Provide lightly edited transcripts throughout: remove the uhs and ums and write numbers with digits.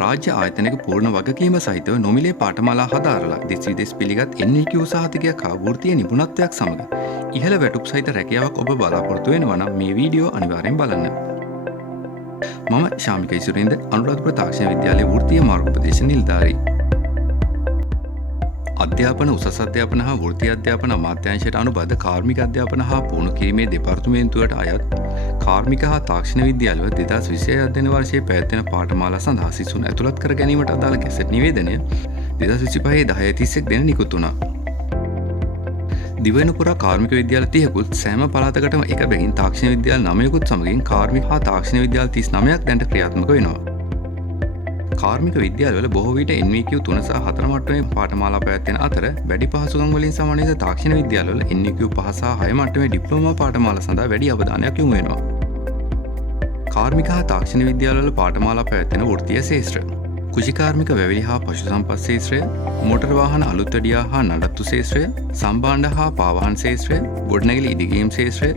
රාජ්‍ය ආයතනයක පූර්ණ වගකීම සහිතව නොමිලේ පාඨමාලා හදාරලා දෙස් විදෙස් පිළිගත් NVQ සහතිකයක් හා වෘත්තීය නිපුණත්වයක් සමග ඉහළ වැටුප් සහිත රැකියාවක් ඔබ බලාපොරොත්තු වෙනවා නම් මේ වීඩියෝ අනිවාර්යෙන් බලන්න. මම ශාමික ඉසුරින්ද අනුරාධපුර තාක්ෂණ විද්‍යාලයේ වෘත්තීය මාර්ගෝපදේශ නිලධාරී. අධ්‍යාපන උසස් අධ්‍යාපන හා වෘත්තීය අධ්‍යාපන අමාත්‍යාංශයට අනුබද්ධ කාර්මික අධ්‍යාපන හා පුහුණු කිරීමේ දෙපාර්තමේන්තුවට අයත් කාර්මික හා තාක්ෂණ විද්‍යාලවල 2026 අධ්‍යයන වර්ෂයේ පැවැත්වෙන පාඨමාලා සඳහා සිසුන් ඇතුළත් කර ගැනීමට අදාළ ගැසට් නිවේදනය 2025 10/31 දින නිකුත් වුණා. දිවයින පුරා කාර්මික විද්‍යාල 30කුත් සෑම පළාතකටම එක බැගින් තාක්ෂණ විද්‍යාල 9කුත් සමගින් කාර්මික හා තාක්ෂණ විද්‍යාල 39ක් දැනට ක්‍රියාත්මක වෙනවා. කාර්මික විද්‍යාලවල බොහෝ විට NVQ 3 සහ 4 මට්ටමේ පාඨමාලා පැවැත්වෙන අතර වැඩි පහසුකම් වලින් සමන්විත තාක්ෂණ විද්‍යාලවල NVQ 5 සහ 6 මට්ටමේ ඩිප්ලෝමා පාඨමාලා සඳහා වැඩි අවධානයක් යොමු වෙනවා. කාර්මික හා තාක්ෂණ විද්‍යාලවල පාඨමාලා පැවැත්වෙන වෘත්තීය ශාස්ත්‍ර, කුෂිකාර්මික වැවිලි හා පශු සම්පත් ශාස්ත්‍රය, මෝටර් වාහන අලුත්වැඩියා හා නඩත්තු ශාස්ත්‍රය, සම්භාණ්ඩ හා පාවාහන ශාස්ත්‍රය, ගොඩනැගිලි ඉදිකිරීම් ශාස්ත්‍රය,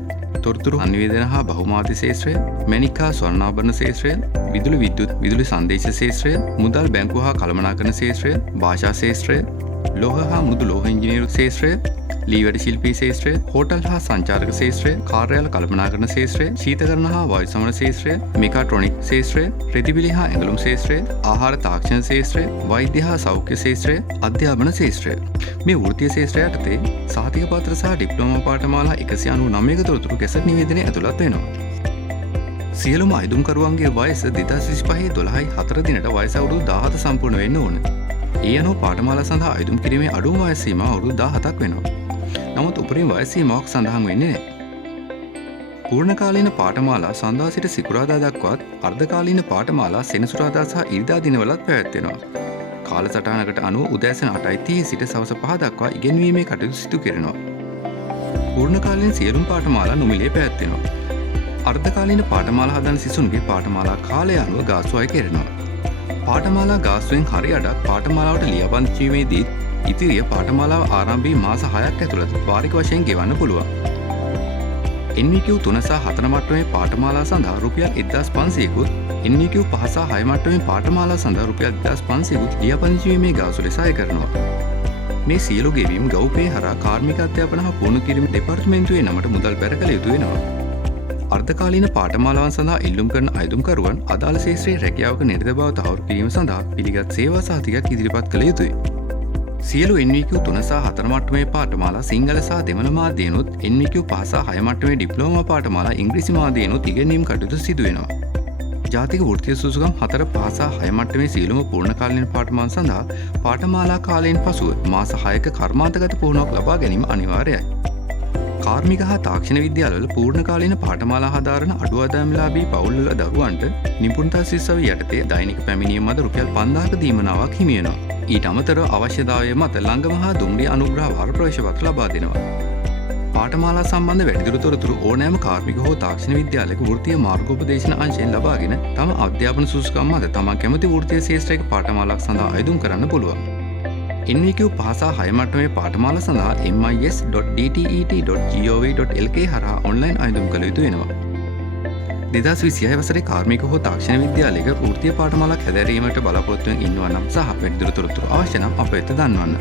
තොරතුරු සංනිවේදන හා බහුමාධ්‍ය ශාස්ත්‍රය, මැණික් හා ස්වර්ණාභරණ ශාස්ත්‍රය, විදුලි විද්‍යුත් විදුලි සංදේශ ශාස්ත්‍රය, මුදල් බැංකුව හා කළමනාකරණ ශාස්ත්‍රය, භාෂා ශාස්ත්‍රය, ලෝහ හා මෘදු ලෝහ ඉංජිනේරු ශාස්ත්‍රය, ලී වැඩ ශිල්පී ශාස්ත්‍රය, හෝටල් හා සංචාරක ශාස්ත්‍රය, කාර්යාල කළමනාකරණ ශාස්ත්‍රය, ශීතකරණ හා වායු සමන ශාස්ත්‍රය, මෙකාට්‍රොනික් ශාස්ත්‍රය, රෙදිබිලි හා ඇඟලුම් ශාස්ත්‍රය, ආහාර තාක්ෂණ ශාස්ත්‍රය, වෛද්‍ය හා සෞඛ්‍ය ශාස්ත්‍රය, අධ්‍යාපන ශාස්ත්‍රය. මේ වෘත්තීය ශාස්ත්‍රය යටතේ සහතික පත්‍ර සහ ඩිප්ලෝමා පාඨමාලා 199ක තොරතුරු ගැසට් නිවේදනයේ ඇතුළත් වෙනවා. සියලුම අයදුම්කරුවන්ගේ වයස 2025 12 4 දිනට වයස අවුරුදු 17 සම්පූර්ණ වෙන්න ඕන. ඒ අනුව පාඨමාලා සඳහා අයදුම් කිරීමේ අඩුම වයස සීමාව අවුරුදු 17ක් වෙනවා. නමුත් උපරිම වයස සීමාවක් සඳහන් වෙන්නේ නැහැ. පූර්ණකාලීන පාඨමාලා සඳහා සිට සිකුරාදා දක්වාත් අර්ධකාලීන පාඨමාලා සෙනසුරාදා සහ ඉරිදා දිනවලත් පැවැත්වෙනවා. කාලසටහනකට අනුව උදෑසන 8:30 සිට සවස 5 දක්වා ඉගෙනීමේ කටයුතු සිදු කෙරෙනවා. පූර්ණකාලීන සියලුම පාඨමාලා නොමිලේ පැවැත්වෙනවා. අර්ධකාලීන පාඨමාලා හදන සිසුන්ගේ පාඨමාලා කාලය අනුව ගාස්තු අය කෙරෙනවා. පාඨමාලා ගාස්තුවෙන් හරි අඩක් පාඨමාලාවට ලියාපදිංචි වීමේදී ඉතිරිය පාඨමාලාව ආරම්භ වී මාස 6ක් ඇතුළත වාරික වශයෙන් ගෙවන්න පුළුවන්. NVQ 3 සහ 4 මට්ටමේ පාඨමාලා සඳහා රුපියල් 1500කුත්, NVQ 5 සහ 6 මට්ටමේ පාඨමාලා සඳහා රුපියල් 2500කුත් ලියාපදිංචි වීමේ ගාස්තු ලෙස අය කරනවා. මේ සියලු ගෙවීම් ගව්පේ හරහා කාර්මික අධ්‍යාපන හා පුහුණු කිරීම දෙපාර්තමේන්තුවේ නමට මුදල් බැර කළ යුතු වෙනවා. අර්ධකාලීන පාඨමාලාවන් සඳහා ඉල්ලුම් කරන අයදුම්කරුවන් අදාළ ශාස්ත්‍රයේ රැකියාවක නිරත බව තහවුරු කිරීම සඳහා පිළිගත් සේවා සහතිකයක් ඉදිරිපත් කළ යුතුයි. සියලු NVQ 3 සහ 4 මට්ටමේ පාඨමාලා සිංහල සහ දෙමළ මාධ්‍යයෙන්ුත් NVQ 5 සහ 6 මට්ටමේ ඩිප්ලෝමා පාඨමාලා ඉංග්‍රීසි මාධ්‍යයෙන්ුත් ඉගෙනීම් කටයුතු සිදු වෙනවා. ජාතික වෘත්තීය සුසුකම් 4 5 සහ 6 මට්ටමේ සියලුම පූර්ණකාලීන පාඨමාලා සඳහා පාඨමාලා කාලයෙන් පසුව මාස 6ක කර්මාන්තගත පුහුණුවක් ලබා ගැනීම අනිවාර්යයි. කාර්මික හා තාක්ෂණ විද්‍යාලවල පූර්ණකාලීන පාඨමාලා හදාරන අඩු ආදායම්ලාභී පවුල්වල දරුවන්ට නිපුණතා ශිෂ්‍යව යටතේ දෛනික පැමිණීම මත රුපියල් 5000ක දීමනාවක් හිමි වෙනවා. ඊට අමතරව අවශ්‍යතාවය මත ළඟම හා දුම්රිය අනුග්‍රහ වාර ප්‍රවේශපත්‍ර ලබා දෙනවා. පාඨමාලා සම්බන්ධ වැඩිදුර තොරතුරු ඕනෑම කාර්මික හෝ තාක්ෂණ විද්‍යාලයක වෘත්තීය මාර්ගෝපදේශන අංශයෙන් ලබාගෙන තම අධ්‍යාපන සුසුකම් මත තමන් කැමති වෘත්තීය ශාස්ත්‍රයක පාඨමාලාවක් සඳහා අයදුම් කරන්න පුළුවන්. NVQ 5 සහ 6 මට්ටමේ පාඨමාලා සඳහා mis.dtet.gov.lk හරහා ඔන්ලයින් අයදුම් කළ යුතු වෙනවා. 2026 වසරේ කාර්මික හෝ තාක්ෂණ විද්‍යාලයක වෘත්තීය පාඨමාලාවක් හැදෑරීමට බලාපොරොත්තු වෙන ඉන්නවා නම් සහ වැඩිදුර තොරතුරු අවශ්‍ය නම් අප වෙත දන්වන්න.